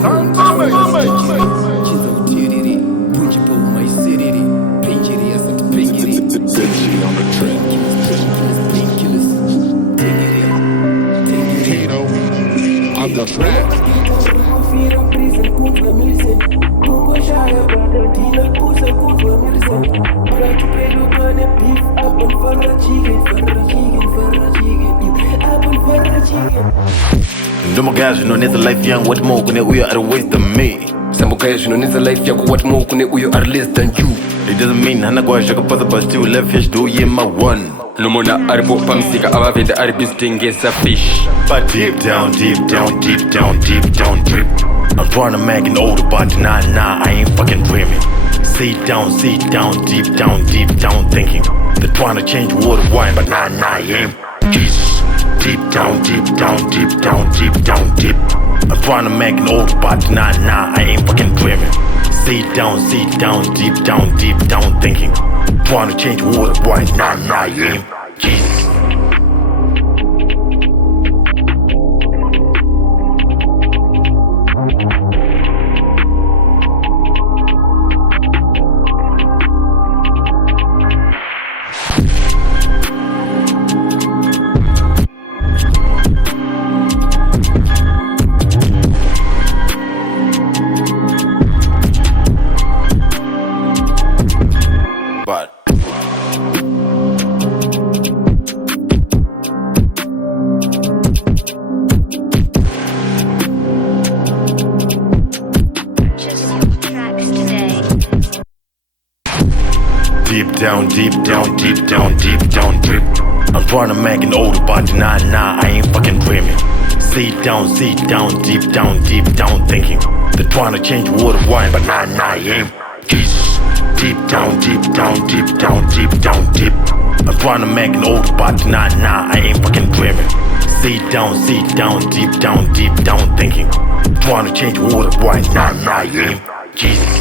TIRI, principal my city, pinchiri asat pingiri, pinchiri on the train, painkillers, Tito on the track. Ndomo guys, noneza life yangu what more kune uyo are worse than me. Sambo guys, noneza life yako what more kune uyo are less than you. It doesn't mean hana kwa shaka pasa but you left fish do ye my one. Lumona aripo pamsika abavenda aribistingesa fish. But deep down, deep down, deep down, deep down, deep. I'm trying to make an older but nah, I ain't fucking dreaming. Sit down, deep down thinking. They're trying to change water wine but nah, I ain't. Jesus. Deep down, deep down, deep down, deep down, deep. I'm trying to make an old but nah, I ain't fucking dreaming. Sit down, deep down thinking. Trying to change water, boy, nah, I ain't. Jesus. But deep down, deep down, deep down, deep down, deep. I'm trying to make an older but nah, I ain't fucking dreaming. Sit down, deep down thinking. They're trying to change water wine but nah, I ain't. Jesus. Deep down, deep down, deep down, deep down, deep. I'm trying to make an old but nah, I ain't fucking dreaming. Sit down, deep down thinking. Trying to change water, boy, nah, I ain't. Jesus.